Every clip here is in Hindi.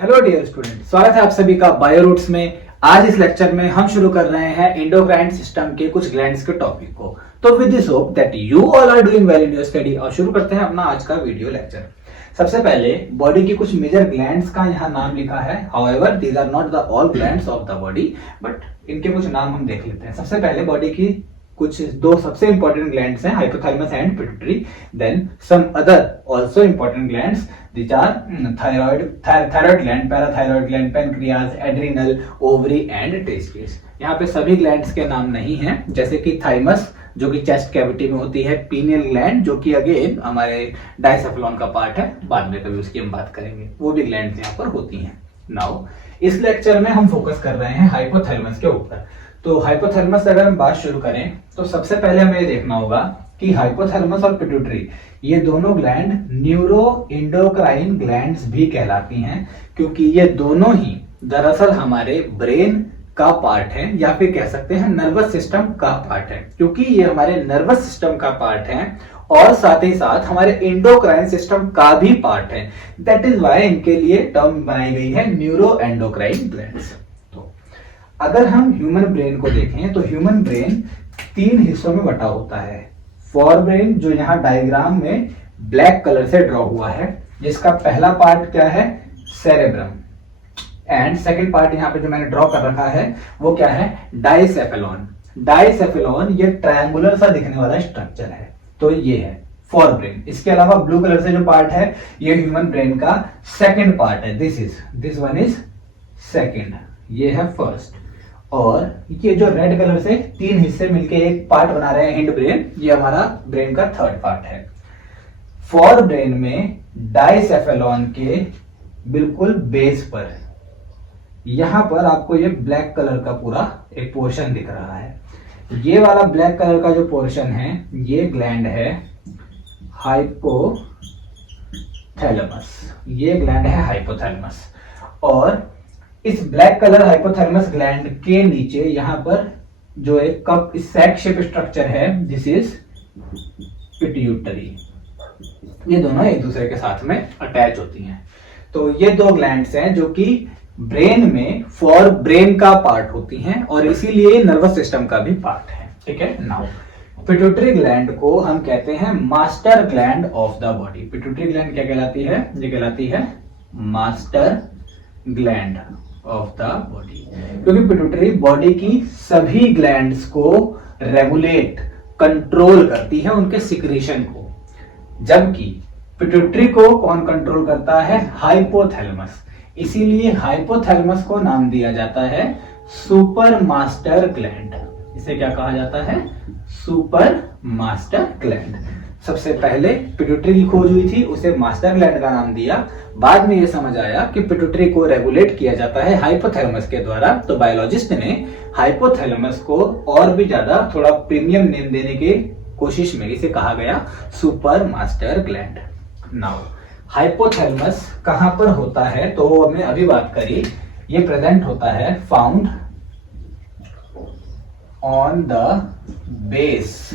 हेलो डियर स्टूडेंट, स्वागत है आप सभी का बायोरूट्स में। आज इस लेक्चर में हम शुरू कर रहे हैं एंडोक्राइन सिस्टम के कुछ ग्लैंड्स के टॉपिक को। तो with this hope that you all are doing well in your study. और शुरू करते हैं अपना आज का वीडियो लेक्चर। सबसे पहले बॉडी की कुछ मेजर ग्लैंड्स का यहाँ नाम लिखा है। However these are not the all glands of the body, but इनके कुछ नाम हम देख लेते हैं। सबसे पहले बॉडी की कुछ दो सबसे इंपॉर्टेंट ग्लैंड्स हैं, hypothalamus and pituitary. Then some other also important glands which are thyroid gland, parathyroid gland, pancreas, adrenal, ovary and testes। यहाँ पे सभी ग्लैंड्स के नाम नहीं हैं, जैसे कि थाइमस जो कि चेस्ट कैविटी में होती है, पीनियल ग्लैंड जो कि अगेन हमारे डाइसेफेलॉन का पार्ट है, बाद में कभी उसकी हम बात करेंगे, वो भी ग्लैंड्स यहाँ पर होती हैं। नाउ इस लेक्चर में हम फोकस कर रहे हैं हाइपोथैलेमस के ऊपर। तो हाइपोथैलेमस अगर हम बात शुरू करें तो सबसे पहले हमें ये देखना होगा कि हाइपोथैलेमस और पिट्यूटरी ये दोनों ग्लैंड न्यूरो एंडोक्राइन ग्लैंड्स भी कहलाती हैं, क्योंकि ये दोनों ही दरअसल हमारे ब्रेन का पार्ट है, या फिर कह सकते हैं नर्वस सिस्टम का पार्ट है। क्योंकि ये हमारे नर्वस सिस्टम का पार्ट है और साथ ही साथ हमारे एंडोक्राइन सिस्टम का भी पार्ट है। दैट इज वाई इनके लिए टर्म बनाई गई है न्यूरो एंडोक्राइन ग्लैंड्स। तो अगर हम ह्यूमन ब्रेन को देखें तो ह्यूमन ब्रेन 3 हिस्सों में बटा होता है। फॉर ब्रेन जो यहाँ डायग्राम में ब्लैक कलर से ड्रॉ हुआ है, जिसका पहला पार्ट क्या है, सेरेब्रम। एंड सेकंड पार्ट यहाँ पे जो मैंने ड्रॉ कर रखा है वो क्या है, डाइसेफेलॉन। डाइसेफेलॉन ये ट्रायंगुलर सा दिखने वाला स्ट्रक्चर है, तो ये है फॉर ब्रेन। इसके अलावा ब्लू कलर से जो पार्ट है ये ह्यूमन ब्रेन का सेकंड पार्ट है। दिस वन इज सेकंड, ये है फर्स्ट। और ये जो रेड कलर से 3 हिस्से मिलके एक पार्ट बना रहे हैं हिंड ब्रेन, ये हमारा ब्रेन का थर्ड पार्ट है। फॉर ब्रेन में डाइसेफेलॉन के बिल्कुल बेस पर यहां पर आपको ये ब्लैक कलर का पूरा एक पोर्शन दिख रहा है। ये वाला ब्लैक कलर का जो पोर्शन है ये ग्लैंड है हाइपोथैलेमस। ये ग्लैंड है हाइपोथैलेमस। और इस ब्लैक कलर हाइपोथैलेमस ग्लैंड के नीचे यहां पर जो एक कप सैक शेप स्ट्रक्चर है, दिस इज पिट्यूटरी। ये दोनों एक दूसरे के साथ में अटैच होती हैं। तो ये 2 ग्लैंड्स हैं जो कि ब्रेन में फॉर ब्रेन का पार्ट होती हैं और इसीलिए नर्वस सिस्टम का भी पार्ट है। ठीक है। नाउ पिट्यूटरी ग्लैंड को हम कहते हैं master gland of the body. Pituitary gland क्या कहलाती है, ये कहलाती है master gland of the body, क्योंकि पिट्यूटरी बॉडी की सभी ग्लैंड्स को रेगुलेट, कंट्रोल करती है, उनके सिक्रीशन को। जबकि पिट्यूटरी को कौन कंट्रोल करता है, हाइपोथैलेमस। इसीलिए हाइपोथैलेमस को नाम दिया जाता है सुपर मास्टर ग्लैंड। इसे क्या कहा जाता है, सुपर मास्टर ग्लैंड। सबसे पहले पिट्यूटरी की खोज हुई थी, उसे मास्टर ग्लैंड का नाम दिया। बाद में यह समझ आया कि पिट्यूटरी को रेगुलेट किया जाता है हाइपोथैलेमस के द्वारा, तो बायोलॉजिस्ट ने हाइपोथैलेमस को और भी ज्यादा थोड़ा प्रीमियम नेम देने की कोशिश में इसे कहा गया super master gland. Now hypothalamus कहां पर होता है, तो हमने अभी बात करी, ये प्रेजेंट होता है found on the base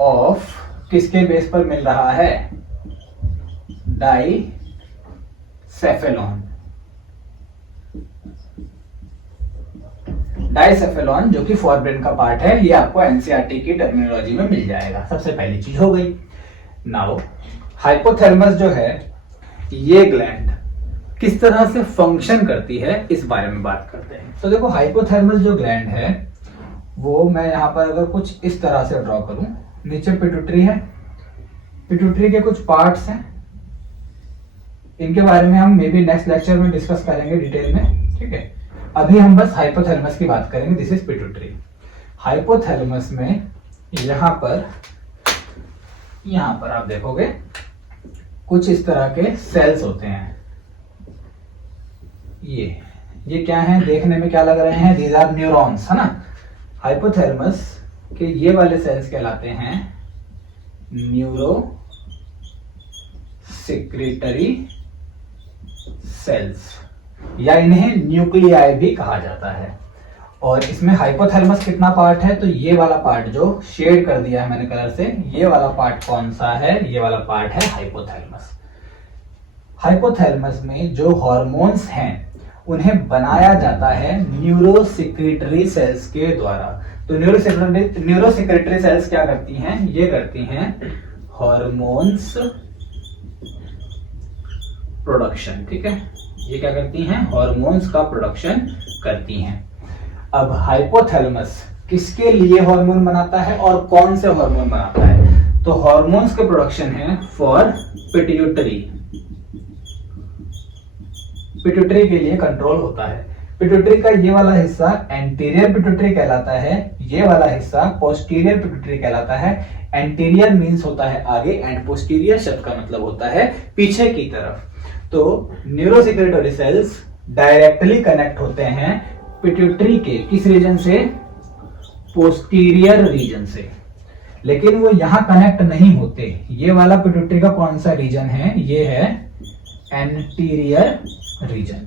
of, किसके बेस पर मिल रहा है, डाइसेफेलॉन। डाइसेफेलॉन जो कि फॉर ब्रेन का पार्ट है, ये आपको एनसीईआरटी की टर्मिनोलॉजी में मिल जाएगा। सबसे पहली चीज हो गई। नाउ हाइपोथैलेमस जो है ये ग्लैंड किस तरह से फंक्शन करती है इस बारे में बात करते हैं। तो देखो हाइपोथैलेमस जो ग्लैंड है वो मैं यहां पर अगर कुछ इस तरह से ड्रॉ करूं, नीचे पिट्यूटरी है, पिट्यूटरी के कुछ पार्ट्स हैं, इनके बारे में हम मे बी नेक्स्ट लेक्चर में डिस्कस करेंगे डिटेल में। ठीक है, अभी हम बस हाइपोथैलेमस की बात करेंगे। This is pituitary. हाइपोथैलेमस में यहां पर आप देखोगे कुछ इस तरह के सेल्स होते हैं। ये क्या है, देखने में क्या लग रहे हैं, दीज आर न्यूरॉन्स, है ना। हाइपोथैलेमस के ये वाले सेल्स कहलाते हैं न्यूरो सिक्रेटरी सेल्स, या इन्हें न्यूक्लियाई भी कहा जाता है। और इसमें हाइपोथैलेमस कितना पार्ट है, तो ये वाला पार्ट जो शेड कर दिया है मैंने कलर से, ये वाला पार्ट कौन सा है, ये वाला पार्ट है हाइपोथैलेमस। हाइपोथैलेमस में जो हॉर्मोन्स हैं उन्हें बनाया जाता है न्यूरोसेक्रेटरी सेल्स के द्वारा। तो न्यूरोसेक्रेटरी सेल्स क्या करती हैं? ये करती हैं हॉर्मोन्स प्रोडक्शन। ठीक है, ये क्या करती हैं? हॉर्मोन्स का प्रोडक्शन करती हैं। अब हाइपोथैलेमस किसके लिए हार्मोन बनाता है और कौन से हार्मोन बनाता है? तो हार्मोन्स के प्रोडक्शन है फॉर पिट्यूटरी। पिट्यूटरी के लिए कंट्रोल होता है। पिट्यूटरी का ये वाला हिस्सा एंटीरियर पिट्यूटरी कहलाता है, ये वाला हिस्सा पोस्टीरियर पिट्यूटरी कहलाता है। एंटीरियर मींस होता है आगे एंड पोस्टीरियर शब्द का मतलब होता है पीछे की तरफ। तो न्यूरोसेक्रेटरी सेल्स डायरेक्टली कनेक्ट होते हैं पिट्यूटरी के किस रीजन से? पोस्टीरियर रीजन से। लेकिन वो यहां कनेक्ट नहीं होते। ये वाला पिट्यूटरी का कौन सा रीजन है? ये है एंटीरियर रीजन।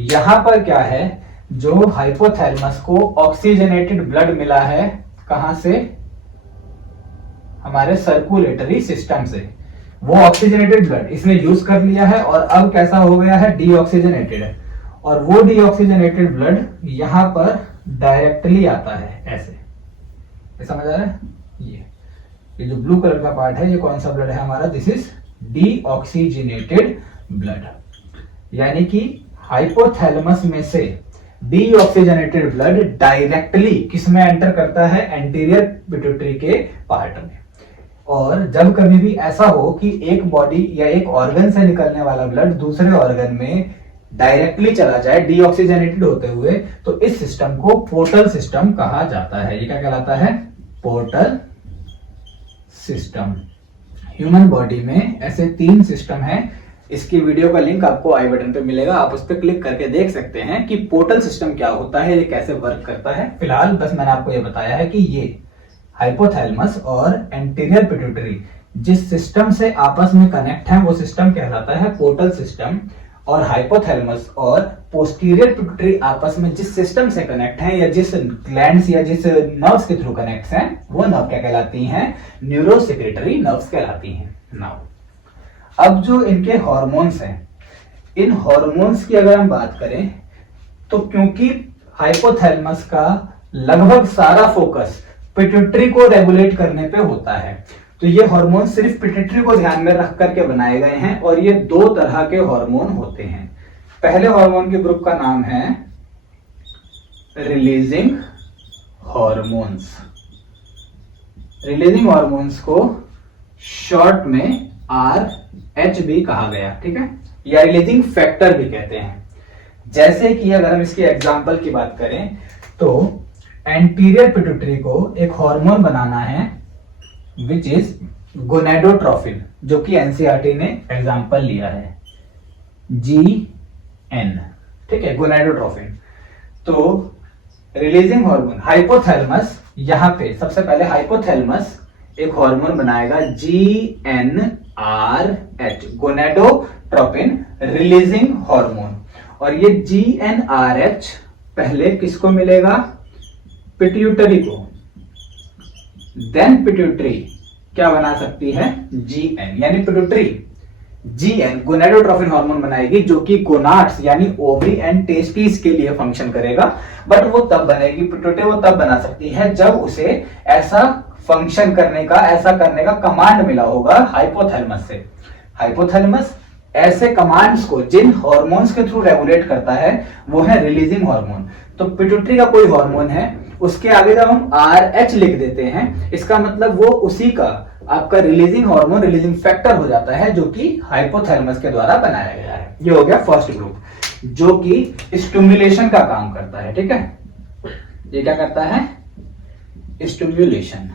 यहां पर क्या है? जो हाइपोथैलेमस को ऑक्सीजनेटेड ब्लड मिला है, कहां से? हमारे सर्कुलेटरी सिस्टम से। वो ऑक्सीजनेटेड ब्लड इसने यूज कर लिया है और अब कैसा हो गया है? डीऑक्सीजनेटेड। और वो डीऑक्सीजनेटेड ब्लड यहां पर डायरेक्टली आता है ऐसे। समझ आ रहा है? ये जो ब्लू कलर का पार्ट है, ये कौन सा ब्लड है हमारा? This is deoxygenated blood. यानी कि हाइपोथैलेमस में से डीऑक्सीजनेटेड ब्लड डायरेक्टली किस में एंटर करता है? एंटीरियर पिट्यूटरी के पार्ट में। और जब कभी भी ऐसा हो कि एक बॉडी या एक ऑर्गन से निकलने वाला ब्लड दूसरे ऑर्गन में डायरेक्टली चला जाए डीऑक्सीजनेटेड होते हुए, तो इस सिस्टम को पोर्टल सिस्टम कहा जाता है। ये क्या कहलाता है? Portal system. ह्यूमन बॉडी में ऐसे 3 सिस्टम हैं। इसकी वीडियो का लिंक आपको आई बटन पे मिलेगा, आप उस पर क्लिक करके देख सकते हैं कि पोर्टल सिस्टम क्या होता है, ये कैसे वर्क करता है। फिलहाल बस मैंने आपको ये बताया है कि ये हाइपोथैलेमस और एंटीरियर पिट्यूटरी जिस सिस्टम से आपस में कनेक्ट है वो सिस्टम कहलाता है पोर्टल सिस्टम। और हाइपोथैलेमस और पोस्टीरियर पिट्यूटरी आपस में जिस सिस्टम से कनेक्ट हैं या जिस ग्लैंड्स या जिस नर्व्स के थ्रू कनेक्ट हैं, वो नर्व क्या कहलाती हैं? न्यूरोसेक्रेटरी नर्व्स कहलाती हैं। नाउ अब जो इनके हार्मोन्स हैं, इन हार्मोन्स की अगर हम बात करें तो क्योंकि हाइपोथैलेमस का लगभग सारा फोकस पिट्यूटरी को रेगुलेट करने पे होता है, तो ये हार्मोन सिर्फ पिट्यूटरी को ध्यान में रख करके बनाए गए हैं। और ये 2 तरह के हार्मोन होते हैं। पहले हार्मोन के ग्रुप का नाम है रिलीजिंग हार्मोन्स। रिलीजिंग हार्मोन्स को शॉर्ट में RH भी कहा गया, ठीक है, या रिलीजिंग फैक्टर भी कहते हैं। जैसे कि अगर हम इसके एग्जांपल की बात करें तो एंटीरियर पिट्यूटरी को एक हार्मोन बनाना है विच इज गोनेडोट्रोफिन, जो कि एनसीईआरटी ने एग्जांपल लिया है GN, ठीक है, गोनेडोट्रोफिन। तो रिलीजिंग हार्मोन हाइपोथैलेमस, यहां पे सबसे पहले हाइपोथैलेमस एक हार्मोन बनाएगा GnRH, गोनेडोट्रोपिन रिलीजिंग हार्मोन। और ये GnRH पहले किसको मिलेगा? पिट्यूटरी को। देन पिट्यूटरी क्या बना सकती है? GN, यानी पिट्यूटरी GN गोनेडोट्रोपिन हार्मोन बनाएगी, जो कि गोनाड्स यानी ओवरी एंड टेस्टिस के लिए फंक्शन करेगा। बट वो तब बनेगी पिट्यूटरी, वो तब बना सकती है जब उसे ऐसा फंक्शन करने का, ऐसा करने का कमांड मिला होगा हाइपोथैलेमस से। हाइपोथैलेमस ऐसे कमांड्स को जिन हार्मोन्स के थ्रू रेगुलेट करता है वो है रिलीजिंग हार्मोन। तो पिट्यूटरी का कोई हार्मोन है, उसके आगे जब हम RH लिख देते हैं, इसका मतलब वो उसी का आपका रिलीजिंग हार्मोन, रिलीजिंग फैक्टर हो जाता है, जो कि हाइपोथैलेमस के द्वारा बनाया गया है। ये हो गया फर्स्ट ग्रुप, जो कि स्टिमुलेशन का काम करता है, ठीक है। ये क्या करता है? स्टिमुलेशन।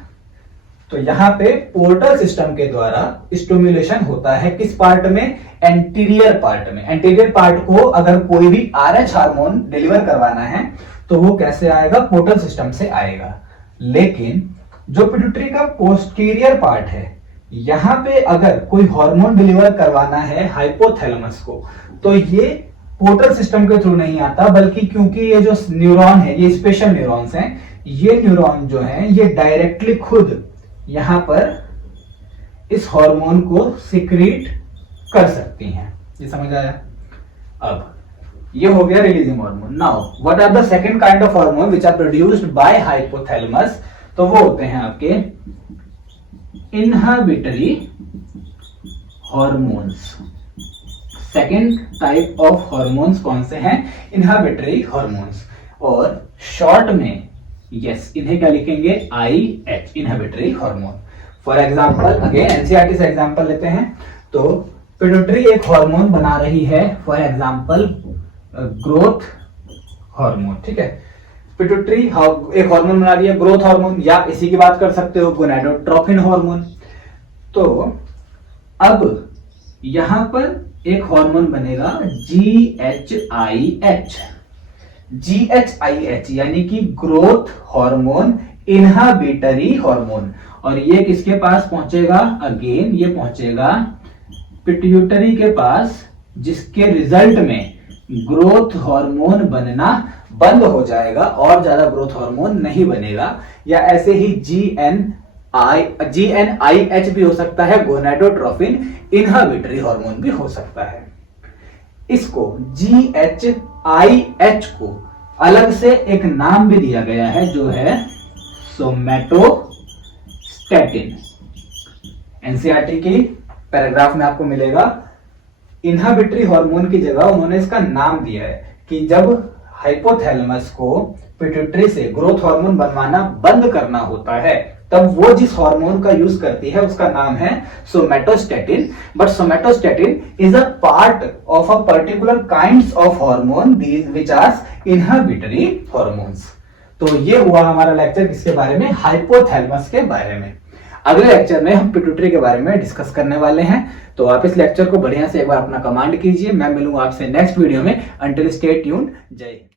तो यहां पे पोर्टल सिस्टम के द्वारा स्टिमुलेशन होता है किस पार्ट में? एंटीरियर पार्ट में। एंटीरियर पार्ट को अगर कोई भी RH हार्मोन डिलीवर करवाना है तो वो कैसे आएगा? पोर्टल सिस्टम से आएगा। लेकिन जो पिट्यूटरी का पोस्टीरियर पार्ट है, यहां पे अगर कोई हार्मोन डिलीवर करवाना है हाइपोथैलेमस को, तो ये पोर्टल सिस्टम के थ्रू नहीं आता, बल्कि क्योंकि ये जो न्यूरॉन है, ये स्पेशल न्यूरॉन्स हैं, ये न्यूरॉन जो हैं ये डायरेक्टली खुद यहां पर इस हार्मोन को सिक्रीट कर सकती हैं। ये समझ आया? अब ये हो गया releasing hormone. Now what are the second kind of hormone which are produced by hypothalamus? तो वो होते हैं आपके inhibitory hormones. Second type of hormones कौन से हैं? Inhibitory hormones. और शॉर्ट में यस इन्हें क्या लिखेंगे? IH, inhibitory hormone. For example again NCERT से एग्जांपल लेते हैं। तो पिट्यूटरी एक हार्मोन बना रही है, फॉर एग्जांपल ग्रोथ हार्मोन, ठीक है। पिट्यूटरी एक हार्मोन बना रही है ग्रोथ हार्मोन, या इसी की बात कर सकते हो गोनाडोट्रोपिन हार्मोन। तो अब यहां पर एक हार्मोन बनेगा GHIH, GHIH यानी कि ग्रोथ हार्मोन इनहिबिटरी हार्मोन। और ये किसके पास पहुंचेगा? अगेन ये पहुंचेगा पिट्यूटरी के पास, जिसके रिजल्ट में ग्रोथ हार्मोन बनना बंद हो जाएगा और ज्यादा ग्रोथ हार्मोन नहीं बनेगा। या ऐसे ही GnIH भी हो सकता है, गोनाडोट्रोपिन इनहिबिटरी हार्मोन भी हो सकता है। इसको GHIH को अलग से एक नाम भी दिया गया है जो है सोमैटोस्टैटिन। एनसीईआरटी की पैराग्राफ में आपको मिलेगा। इनहिबिटरी हार्मोन की जगह उन्होंने इसका नाम दिया है कि जब हाइपोथैलेमस को पिट्यूटरी से ग्रोथ हार्मोन बनवाना बंद करना होता है, तब वो जिस हार्मोन का यूज करती है उसका नाम है somatostatin. But somatostatin is a part of a particular kinds of hormone these which are inhibitory hormones. तो ये हुआ हमारा लेक्चर किसके बारे में? हाइपोथैलेमस के बारे में। अगले लेक्चर में हम पिट्यूटरी के बारे में डिस्कस करने वाले हैं। तो आप इस लेक्चर को बढ़िया से एक बार अपना कमांड कीजिए। मैं मिलूंगा आपसे नेक्स्ट वीडियो में। Until stay tuned. जय हिंद।